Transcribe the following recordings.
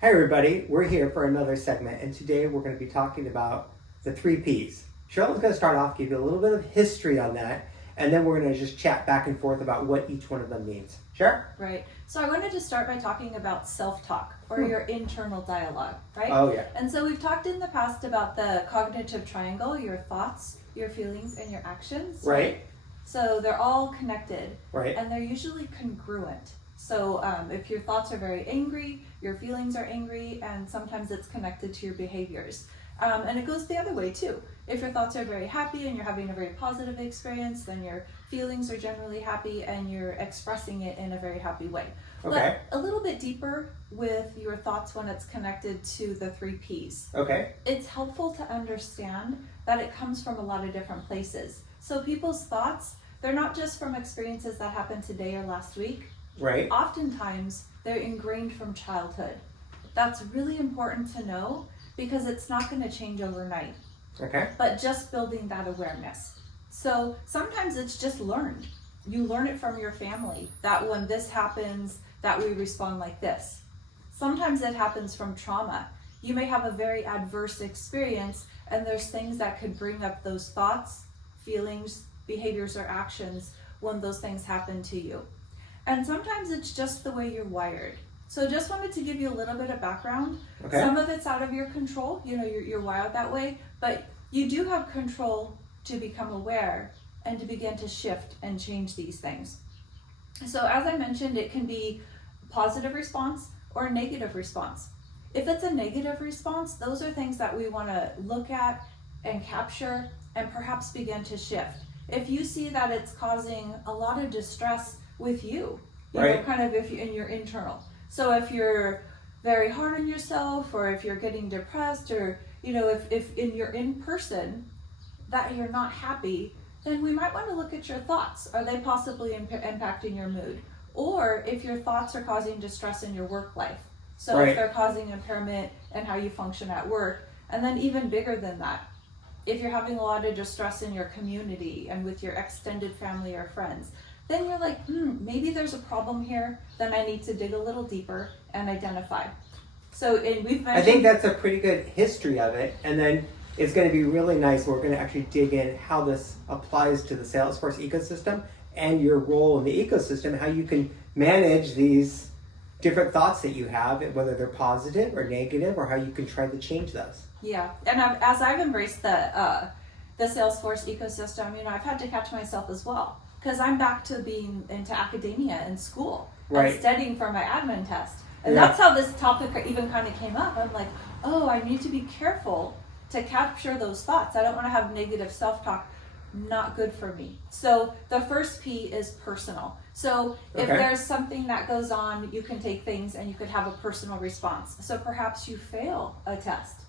Hi everybody, we're here for another segment, and today we're going to be talking about the 3 Ps. Sherlyn's going to start off, give you a little bit of history on that, and then we're going to just chat back and forth about what each one of them means. Sure? Right. So I wanted to start by talking about self-talk, or your internal dialogue, right? Oh yeah. And so we've talked in the past about the cognitive triangle, your thoughts, your feelings, and your actions. Right. So they're all connected. Right. And they're usually congruent. So if your thoughts are very angry, your feelings are angry, and sometimes it's connected to your behaviors. And it goes the other way too. If your thoughts are very happy and you're having a very positive experience, then your feelings are generally happy and you're expressing it in a very happy way. Okay. But a little bit deeper with your thoughts when it's connected to the 3 Ps. Okay. It's helpful to understand that it comes from a lot of different places. So people's thoughts, they're not just from experiences that happened today or last week. Right. Oftentimes, they're ingrained from childhood. That's really important to know because it's not going to change overnight. Okay. But just building that awareness. So sometimes it's just learned. You learn it from your family that when this happens, that we respond like this. Sometimes it happens from trauma. You may have a very adverse experience and there's things that could bring up those thoughts, feelings, behaviors, or actions when those things happen to you. And sometimes it's just the way you're wired. So just wanted to give you a little bit of background. Okay. Some of it's out of your control. You know, you're wired that way, but you do have control to become aware and to begin to shift and change these things. So as I mentioned, it can be a positive response or a negative response. If it's a negative response, those are things that we want to look at and capture and perhaps begin to shift. If you see that it's causing a lot of distress with you Right. know, kind of if you in your internal. So if you're very hard on yourself, or if you're getting depressed, or you know, if you're in person that you're not happy, then we might want to look at your thoughts. Are they possibly impacting your mood? Or if your thoughts are causing distress in your work life. So Right. if they're causing impairment in how you function at work, and then even bigger than that, if you're having a lot of distress in your community and with your extended family or friends, then you're like, maybe there's a problem here, then I need to dig a little deeper and identify. So and we've mentioned, I think that's a pretty good history of it, and then it's going to be really nice. We're going to actually dig in how this applies to the Salesforce ecosystem and your role in the ecosystem, how you can manage these different thoughts that you have, whether they're positive or negative, or how you can try to change those. yeah, and as I've embraced the Salesforce ecosystem, you know, I've had to catch myself as well. Because I'm back to being into academia and school Right. and studying for my admin test. And Yeah. that's how this topic even kind of came up. I'm like, oh, I need to be careful to capture those thoughts. I don't want to have negative self-talk. Not good for me. So the first P is personal. So if Okay. there's something that goes on, you can take things and you could have a personal response. So perhaps you fail a test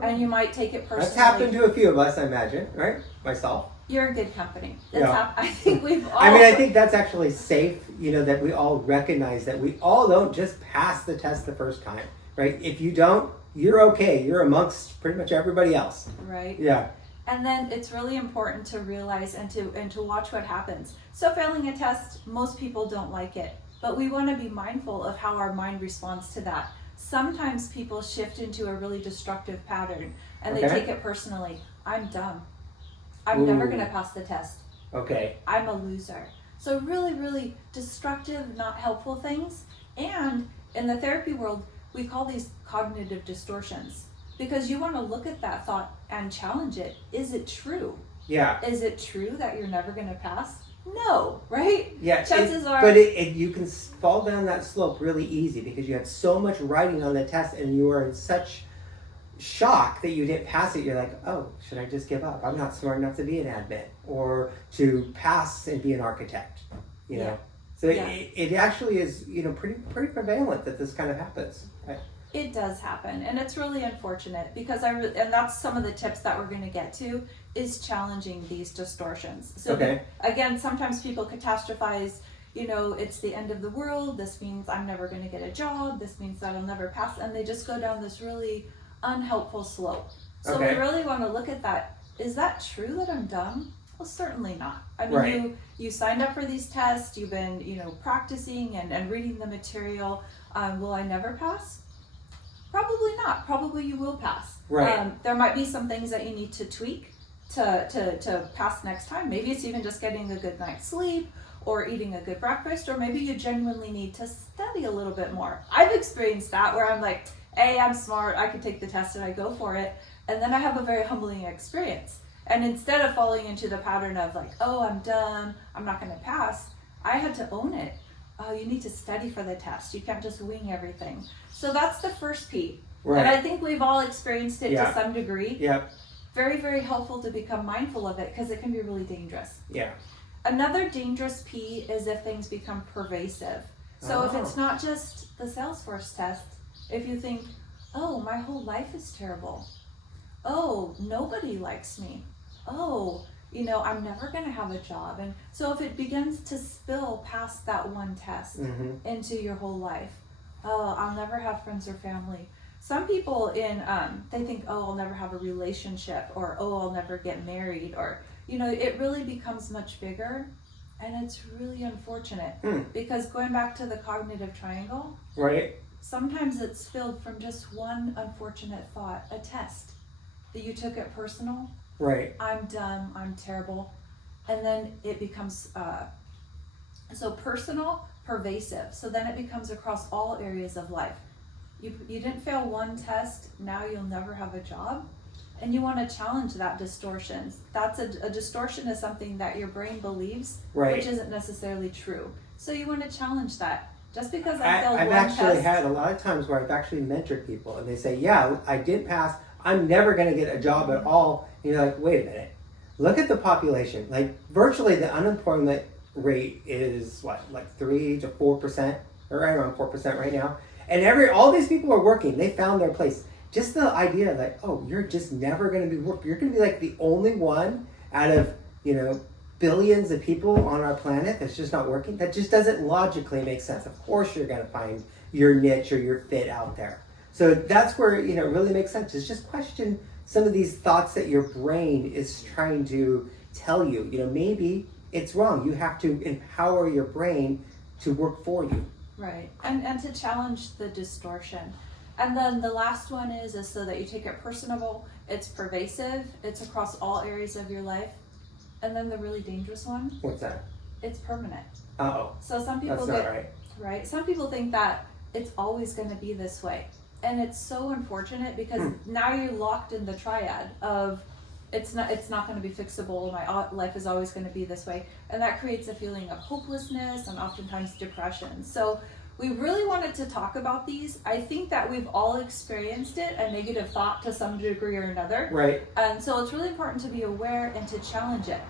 and you might take it personally. That's happened to a few of us, I imagine, right? Myself. You're in good company. Yeah. I think we've all... I mean, I think that's actually safe, you know, that we all recognize that we all don't just pass the test the first time, right? If you don't, you're okay. You're amongst pretty much everybody else. Right. Yeah. And then it's really important to realize and to watch what happens. So failing a test, most people don't like it, but we want to be mindful of how our mind responds to that. Sometimes people shift into a really destructive pattern and they Okay. take it personally. I'm dumb. I'm never Ooh. going to pass the test. Okay. I'm a loser. So really, really destructive, not helpful things. And in the therapy world, we call these cognitive distortions because you want to look at that thought and challenge it. Is it true? Yeah. Is it true that you're never going to pass? No, right? Yeah. Chances are. But you can fall down that slope really easy because you have so much writing on the test and you are in such shock that you didn't pass it. You're like, oh, should I just give up? I'm not smart enough to be an admin or to pass and be an architect, you know? Yeah. So Yeah. it actually is, you know, pretty prevalent that this kind of happens. Right? It does happen, and it's really unfortunate because and that's some of the tips that we're going to get to is challenging these distortions. So Okay. again, sometimes people catastrophize, you know, it's the end of the world. This means I'm never going to get a job. This means that I'll never pass, and they just go down this really unhelpful slope. So Okay. we really want to look at that. Is that true that I'm dumb? Well, certainly not. I mean, Right. you signed up for these tests. You've been, you know, practicing and reading the material. Will I never pass? Probably not. Probably you will pass. Right. There might be some things that you need to tweak to pass next time. Maybe it's even just getting a good night's sleep or eating a good breakfast, or maybe you genuinely need to study a little bit more. I've experienced that where I'm like, hey, I'm smart, I can take the test, and I go for it. And then I have a very humbling experience. And instead of falling into the pattern of like, oh, I'm done, I'm not going to pass, I had to own it. Oh, you need to study for the test. You can't just wing everything. So that's the first P. Right. And I think we've all experienced it Yeah. to some degree. Yep. Very, very helpful to become mindful of it because it can be really dangerous. Yeah. Another dangerous P is if things become pervasive. So if it's Oh. not just the Salesforce test, if you think, oh, my whole life is terrible. Oh, nobody likes me. Oh, you know, I'm never going to have a job. And so if it begins to spill past that one test Mm-hmm. into your whole life, oh, I'll never have friends or family. Some people they think, oh, I'll never have a relationship, or oh, I'll never get married, or, you know, it really becomes much bigger. And it's really unfortunate because going back to the cognitive triangle, Right. sometimes it's spilled from just one unfortunate thought, a test that you took it personal. Right. I'm dumb, I'm terrible. And then it becomes so personal, pervasive. So then it becomes across all areas of life. You didn't fail one test, now you'll never have a job. And you want to challenge that distortion. That's a distortion is something that your brain believes, Right. which isn't necessarily true. So you want to challenge that. Just because I failed I've one actually test. had a lot of times where I've actually mentored people and they say, yeah, I did pass. I'm never going to get a job at all. And you're like, wait a minute. Look at the population. Like virtually the unemployment rate is what, like 3 to 4%, or right around 4% right now. And all these people are working. They found their place. Just the idea that, oh, you're just never going to be working. You're going to be like the only one out of, you know, billions of people on our planet that's just not working. That just doesn't logically make sense. Of course you're going to find your niche or your fit out there. So that's where, you know, it really makes sense. Is just question some of these thoughts that your brain is trying to tell you. You know, maybe it's wrong. You have to empower your brain to work for you. Right, and to challenge the distortion. And then the last one is so that you take it personable, it's pervasive, it's across all areas of your life. And then the really dangerous one, What's that? it's permanent. Uh-oh. So some people That's not right. some people think that it's always going to be this way. And it's so unfortunate because now you're locked in the triad of it's not going to be fixable, my life is always going to be this way. And that creates a feeling of hopelessness and oftentimes depression. So we really wanted to talk about these. I think that we've all experienced it, a negative thought to some degree or another. Right. And so it's really important to be aware and to challenge it.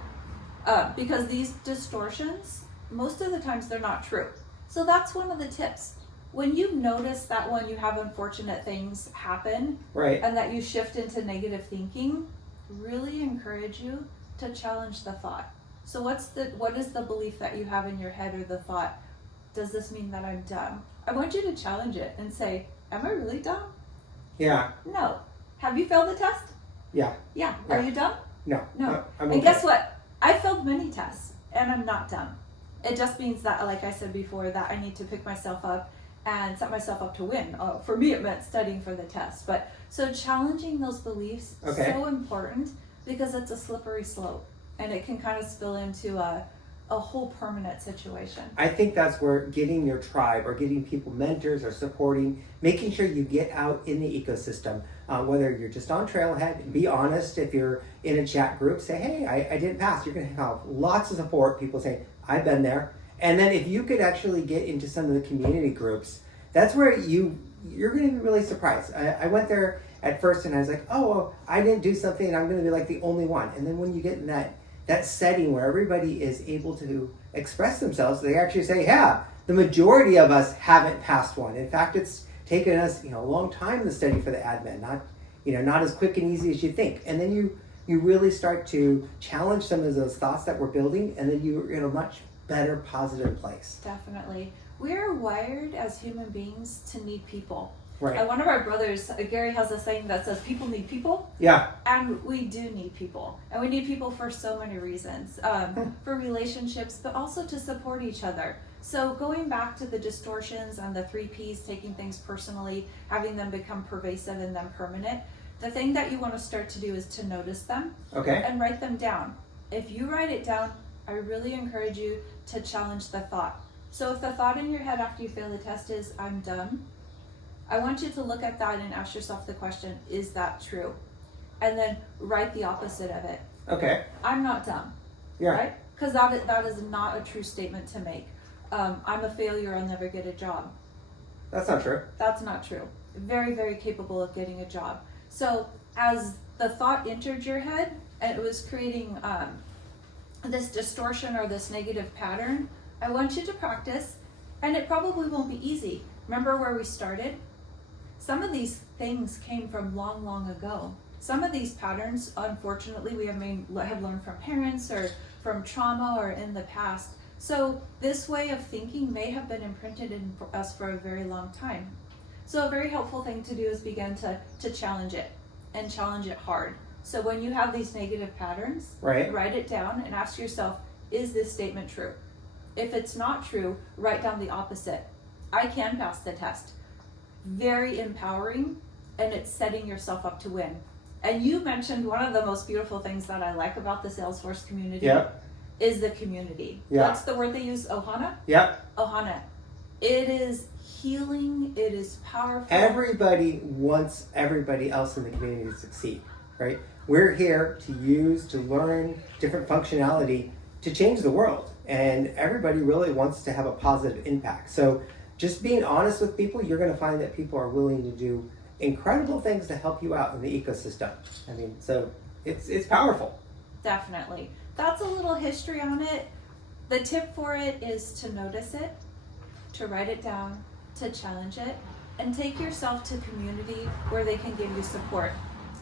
Because these distortions, most of the times they're not true. So that's one of the tips. When you notice that when you have unfortunate things happen, Right. and that you shift into negative thinking, really encourage you to challenge the thought. So what is the belief that you have in your head, or the thought, does this mean that I'm dumb? I want you to challenge it and say, am I really dumb? Yeah. No. Have you failed the test? Yeah. Yeah. Are Yeah. you dumb? No. No. I'm And okay. guess what? I failed many tests and I'm not dumb. It just means that, like I said before, that I need to pick myself up and set myself up to win. For me, it meant studying for the test. But so challenging those beliefs is Okay. so important because it's a slippery slope and it can kind of spill into a whole permanent situation. I think that's where getting your tribe or getting people mentors or supporting, making sure you get out in the ecosystem, whether you're just on Trailhead, be honest. If you're in a chat group, say, hey, I didn't pass. You're going to have lots of support. People saying, I've been there. And then if you could actually get into some of the community groups, that's where you're going to be really surprised. I went there at first and I was like, oh, well, I didn't do something and I'm going to be like the only one. And then when you get in that setting where everybody is able to express themselves, they actually say, yeah, the majority of us haven't passed one. In fact, it's taken us, a long time to study for the admin, not as quick and easy as you think. And then you really start to challenge some of those thoughts that we're building, and then you're in a much better, positive place. Definitely. We're wired as human beings to need people. Right. One of our brothers, Gary, has a saying that says people need people. Yeah. And we do need people. And we need people for so many reasons. For relationships, but also to support each other. So going back to the distortions and the 3 Ps, taking things personally, having them become pervasive and then permanent, the thing that you want to start to do is to notice them and write them down. If you write it down, I really encourage you to challenge the thought. So if the thought in your head after you fail the test is, I'm dumb, I want you to look at that and ask yourself the question, is that true? And then write the opposite of it. Okay. I'm not dumb. Yeah. Right? Because that is not a true statement to make. I'm a failure, I'll never get a job. That's not true. That's not true. Very, very capable of getting a job. So as the thought entered your head and it was creating this distortion or this negative pattern, I want you to practice, and it probably won't be easy. Remember where we started? Some of these things came from long, long ago. Some of these patterns, unfortunately, we have learned from parents or from trauma or in the past. So this way of thinking may have been imprinted in us for a very long time. So a very helpful thing to do is begin to challenge it, and challenge it hard. So when you have these negative patterns, write it down and ask yourself, is this statement true? If it's not true, write down the opposite. I can pass the test. Very empowering, and it's setting yourself up to win. And you mentioned one of the most beautiful things that I like about the Salesforce community is the community. What's the word they use? Ohana? Ohana. It is healing. It is powerful. Everybody wants everybody else in the community to succeed, right? We're here to learn different functionality to change the world. And everybody really wants to have a positive impact. So just being honest with people, you're going to find that people are willing to do incredible things to help you out in the ecosystem. I mean, so it's powerful. Definitely. That's a little history on it. The tip for it is to notice it, to write it down, to challenge it, and take yourself to community where they can give you support.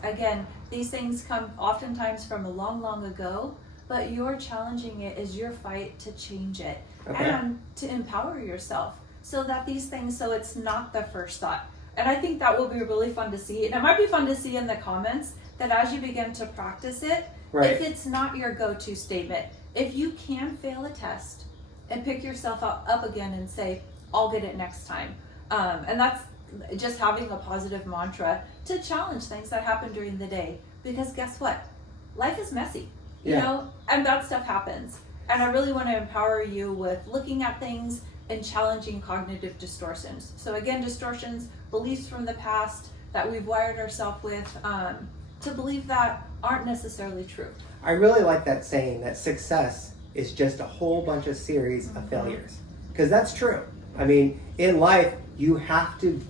Again, these things come oftentimes from a long, long ago, but you're challenging it is your fight to change it and to empower yourself so that these things, so it's not the first thought. And I think that will be really fun to see. And it might be fun to see in the comments that as you begin to practice it, if it's not your go-to statement, if you can fail a test and pick yourself up again and say, I'll get it next time. And that's just having a positive mantra to challenge things that happen during the day. Because guess what? Life is messy, you know, and bad stuff happens. And I really want to empower you with looking at things and challenging cognitive distortions. So again, distortions, beliefs from the past that we've wired ourselves with to believe that aren't necessarily true. I really like that saying that success is just a whole bunch of series of failures. Because that's true. I mean, in life, you have to,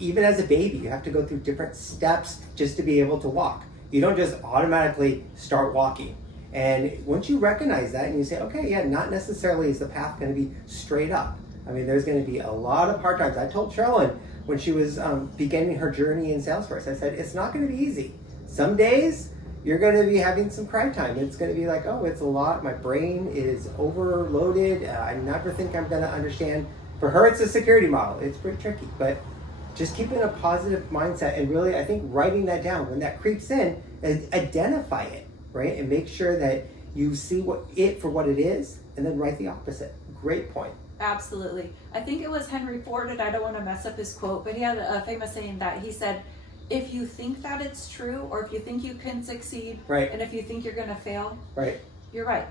even as a baby, you have to go through different steps just to be able to walk. You don't just automatically start walking. And once you recognize that and you say, okay, yeah, not necessarily is the path going to be straight up. I mean, there's going to be a lot of hard times. I told Sherlyn when she was beginning her journey in Salesforce, I said, it's not going to be easy. Some days you're going to be having some cry time. It's going to be like, oh, it's a lot. My brain is overloaded. I never think I'm going to understand. For her, it's a security model. It's pretty tricky, but just keeping a positive mindset and really, I think, writing that down when that creeps in, identify it, right? And make sure that you see it for what it is, and then write the opposite. Great point. Absolutely. I think it was Henry Ford, and I don't want to mess up his quote, but he had a famous saying that he said, if you think that it's true, or if you think you can succeed, and if you think you're going to fail, you're right.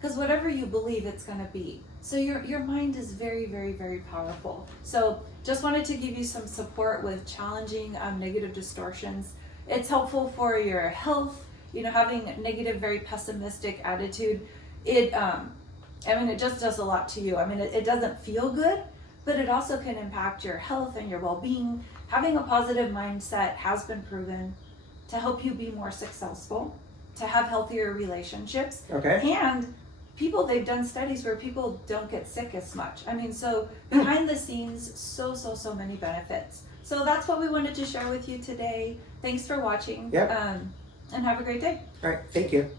Because whatever you believe, it's going to be. So your mind is very, very, very powerful. So just wanted to give you some support with challenging negative distortions. It's helpful for your health, you know, having negative, very pessimistic attitude. It just does a lot to you. I mean, it doesn't feel good, but it also can impact your health and your well-being. Having a positive mindset has been proven to help you be more successful, to have healthier relationships. And they've done studies where people don't get sick as much. I mean, so behind the scenes, so many benefits. So that's what we wanted to share with you today. Thanks for watching. And have a great day. All right. Thank you.